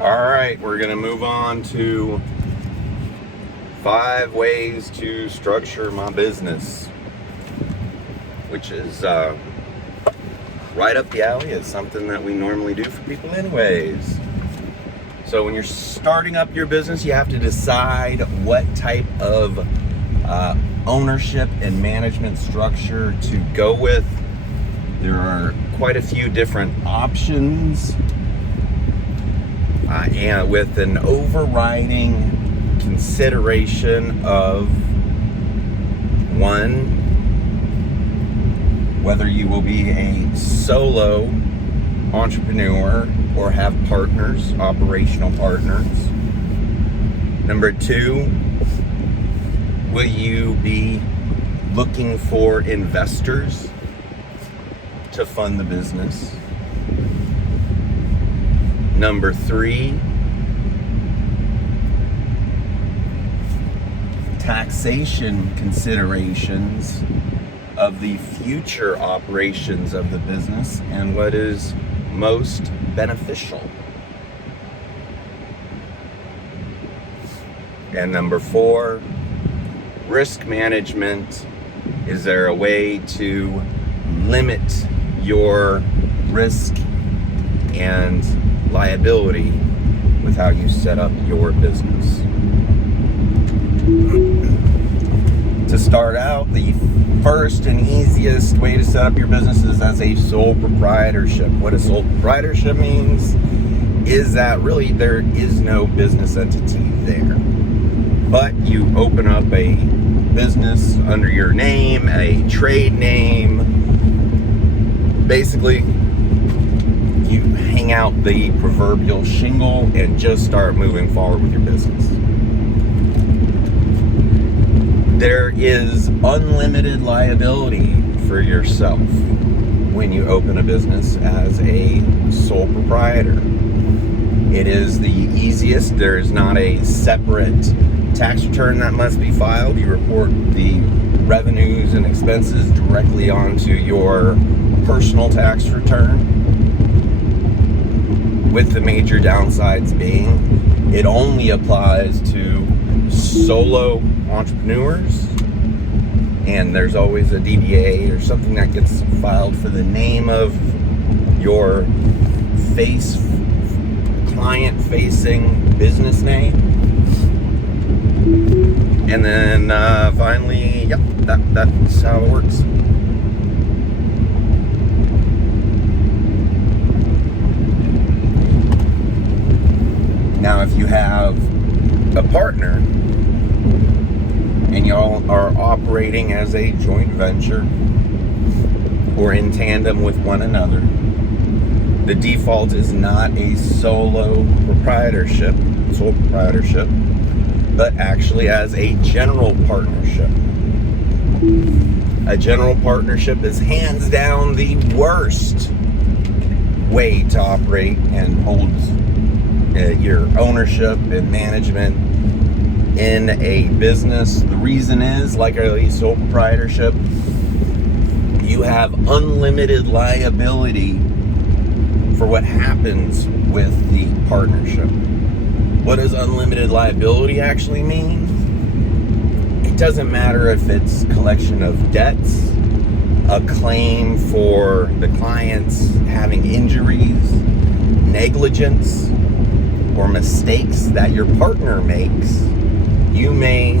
All right, we're going to move on to 5 ways to structure my business, which is right up the alley. It's something that we normally do for people anyways. So when you're starting up your business, you have to decide what type of ownership and management structure to go with. There are quite a few different options, and with an overriding consideration of one, whether you will be a solo entrepreneur or have partners, operational partners. Number 2, will you be looking for investors to fund the business? Number 3, taxation considerations of the future operations of the business and what is most beneficial. And number 4, risk management. Is there a way to limit your risk and liability with how you set up your business? To start out, the first and easiest way to set up your business is as a sole proprietorship. What a sole proprietorship means is that really there is no business entity there, but you open up a business under your name, a trade name. Basically, you hang out the proverbial shingle and just start moving forward with your business. There is unlimited liability for yourself when you open a business as a sole proprietor. It is the easiest. There is not a separate tax return that must be filed. You report the revenues and expenses directly onto your personal tax return, with the major downsides being it only applies to solo entrepreneurs, and there's always a DBA or something that gets filed for the name of your client-facing business name. And then finally, yep, that's how it works. Now, if you have a partner and y'all are operating as a joint venture or in tandem with one another, the default is not a sole proprietorship, but actually as a general partnership. A general partnership is hands down the worst way to operate and hold your ownership and management in a business. The reason is, like a sole proprietorship, you have unlimited liability for what happens with the partnership. What does unlimited liability actually mean? It doesn't matter if it's collection of debts, a claim for the clients having injuries, negligence, or mistakes that your partner makes. You may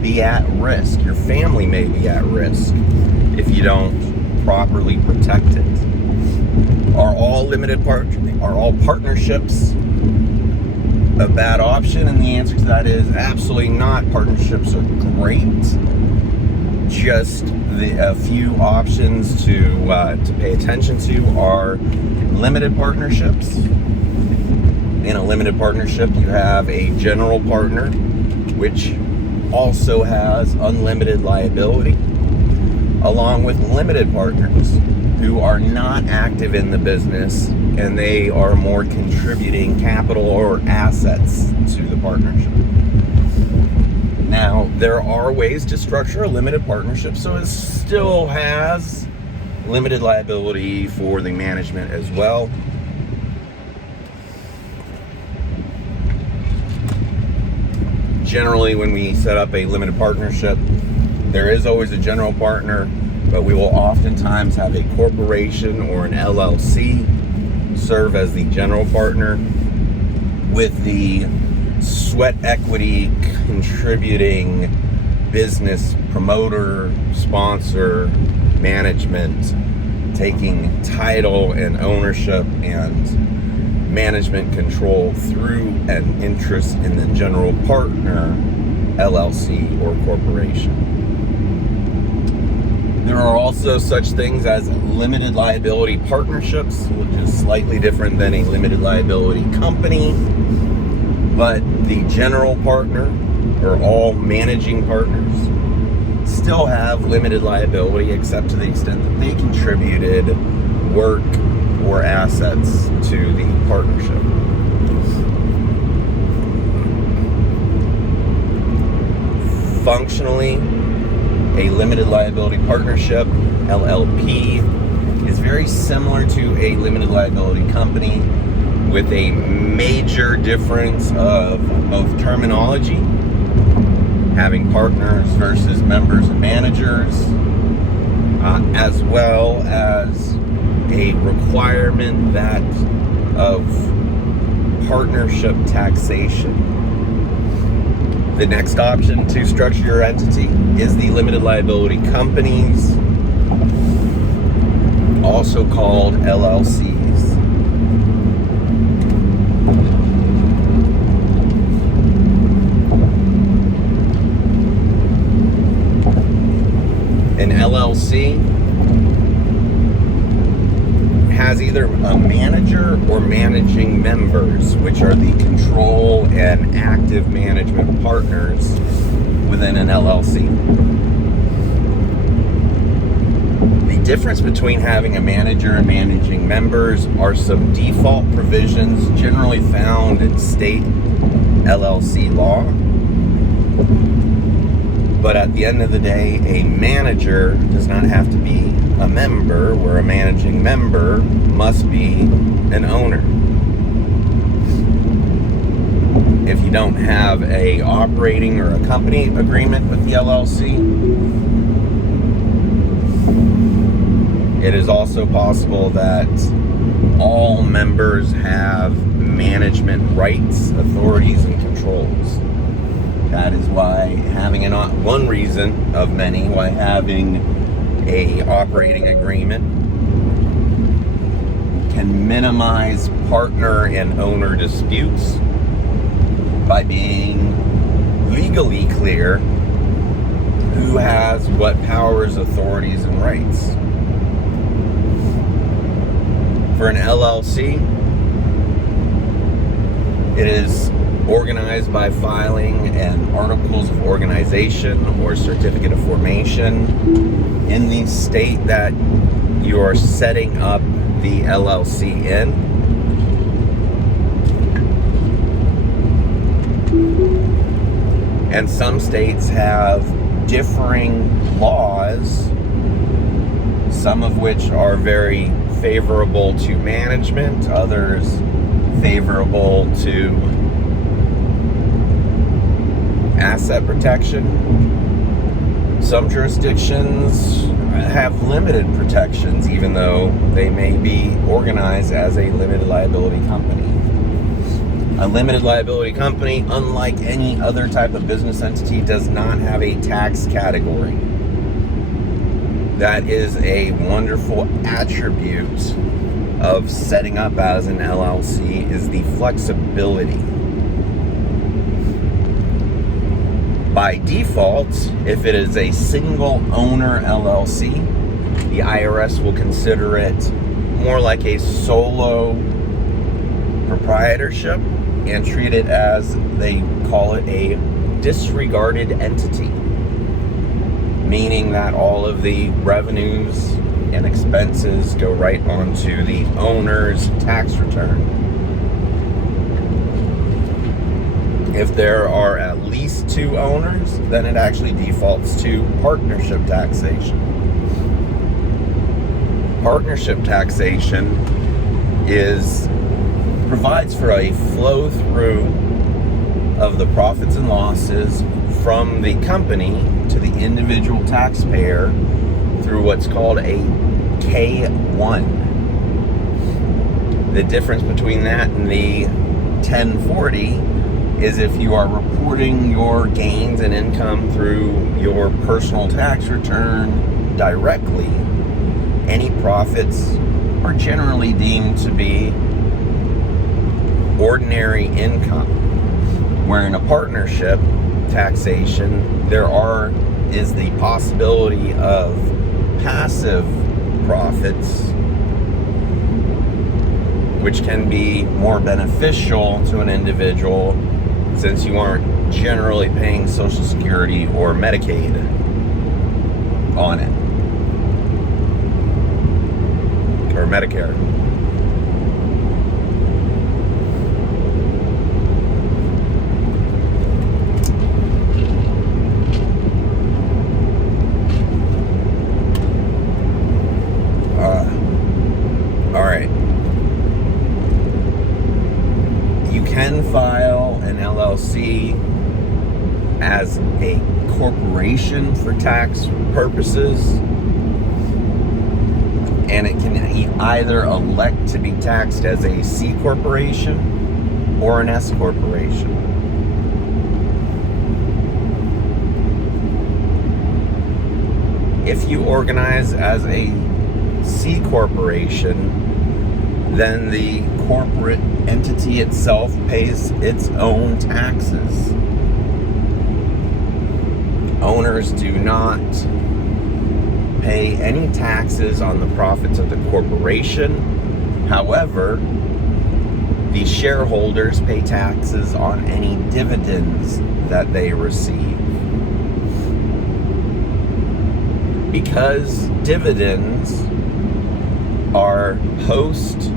be at risk. Your family may be at risk if you don't properly protect it. Are all partnerships a bad option? And the answer to that is absolutely not. Partnerships are great. Just a few options to pay attention to are limited partnerships. In a limited partnership, you have a general partner, which also has unlimited liability, along with limited partners who are not active in the business and they are more contributing capital or assets to the partnership. Now, there are ways to structure a limited partnership so it still has limited liability for the management as well. Generally, when we set up a limited partnership, there is always a general partner, but we will oftentimes have a corporation or an LLC serve as the general partner, with the sweat equity contributing business promoter, sponsor, management, taking title and ownership and management control through an interest in the general partner, LLC, or corporation. There are also such things as limited liability partnerships, which is slightly different than a limited liability company. But the general partner, or all managing partners, still have limited liability, except to the extent that they contributed work or assets to the partnership. Functionally, a limited liability partnership, LLP, is very similar to a limited liability company, with a major difference of both terminology, having partners versus members and managers, as well as a requirement that of partnership taxation. The next option to structure your entity is the limited liability companies, also called LLCs. An LLC has either a manager or managing members, which are the control and active management partners within an LLC. The difference between having a manager and managing members are some default provisions generally found in state LLC law. But at the end of the day, a manager does not have to be a member, where a managing member must be an owner. If you don't have a operating or a company agreement with the LLC, it is also possible that all members have management rights, authorities, and controls. That is why having one reason of many why having a operating agreement can minimize partner and owner disputes by being legally clear who has what powers, authorities, and rights. For an LLC, it is organized by filing an articles of organization or certificate of formation in the state that you are setting up the LLC in. And some states have differing laws, some of which are very favorable to management, others favorable to asset protection. Some jurisdictions have limited protections, even though they may be organized as a limited liability company. A limited liability company, unlike any other type of business entity, does not have a tax category. That is a wonderful attribute of setting up as an LLC, is the flexibility. By default, if it is a single owner LLC, the IRS will consider it more like a sole proprietorship and treat it as, they call it, a disregarded entity, meaning that all of the revenues and expenses go right onto the owner's tax return. If there are at least two owners, then it actually defaults to partnership taxation. Partnership taxation provides for a flow-through of the profits and losses from the company to the individual taxpayer through what's called a K-1. The difference between that and the 1040 is if you are reporting your gains and income through your personal tax return directly, any profits are generally deemed to be ordinary income. Where in a partnership taxation, is the possibility of passive profits, which can be more beneficial to an individual since you aren't generally paying Social Security or Medicaid on it, or Medicare. All right. You can file an LLC as a corporation for tax purposes, and it can either elect to be taxed as a C corporation or an S corporation. If you organize as a C corporation, then the corporate entity itself pays its own taxes. Owners do not pay any taxes on the profits of the corporation. However, the shareholders pay taxes on any dividends that they receive. Because dividends are post-tax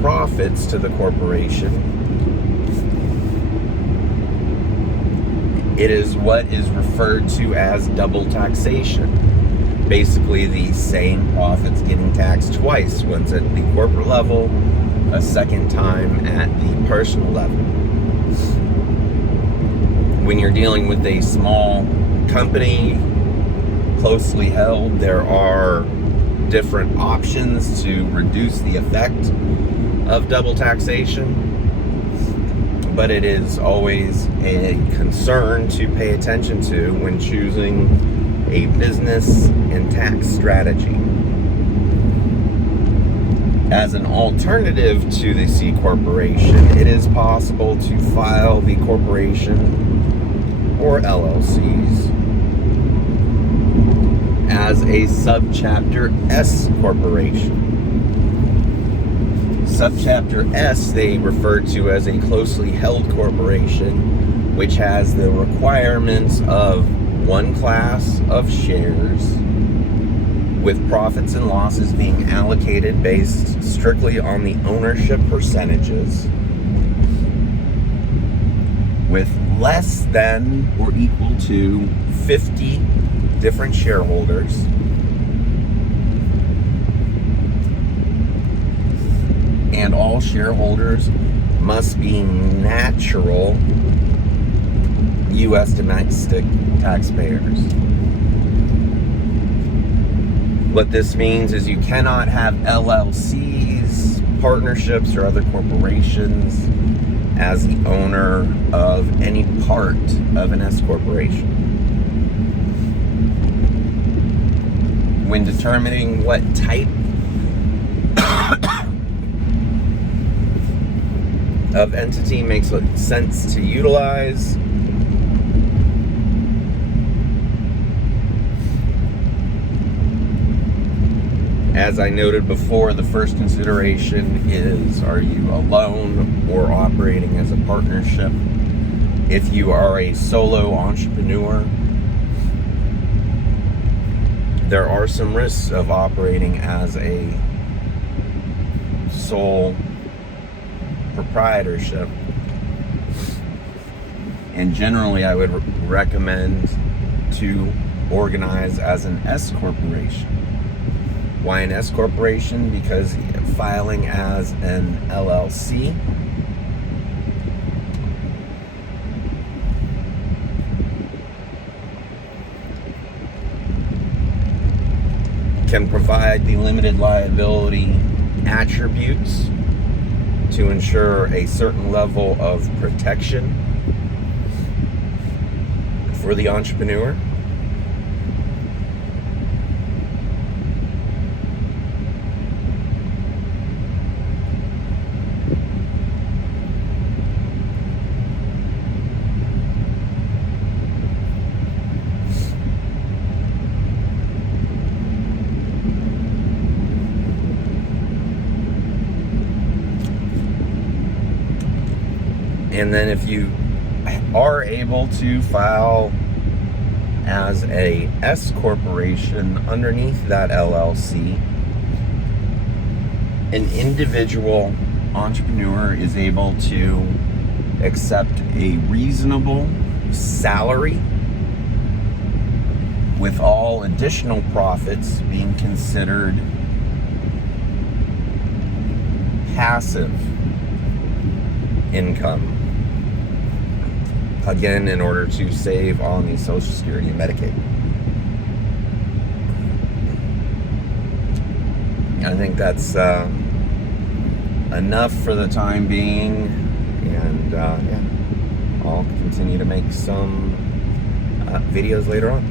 profits to the corporation, it is what is referred to as double taxation. Basically, the same profits getting taxed twice, once at the corporate level, a second time at the personal level. When you're dealing with a small company, closely held, there are different options to reduce the effect of double taxation, but it is always a concern to pay attention to when choosing a business and tax strategy. As an alternative to the C corporation, it is possible to file the corporation or LLCs as a subchapter S corporation. Subchapter S they refer to as a closely held corporation, which has the requirements of one class of shares with profits and losses being allocated based strictly on the ownership percentages, with less than or equal to 50 different shareholders, and all shareholders must be natural U.S. domestic taxpayers. What this means is you cannot have LLCs, partnerships, or other corporations as the owner of any part of an S corporation. When determining what type of entity makes sense to utilize, as I noted before, the first consideration is, are you alone or operating as a partnership? If you are a solo entrepreneur, there are some risks of operating as a sole proprietorship. And generally, I would recommend to organize as an S corporation. Why an S corporation? Because filing as an LLC can provide the limited liability attributes to ensure a certain level of protection for the entrepreneur. And then if you are able to file as a S corporation underneath that LLC, an individual entrepreneur is able to accept a reasonable salary with all additional profits being considered passive income. Again, in order to save on the Social Security and Medicaid. I think that's enough for the time being, and I'll continue to make some videos later on.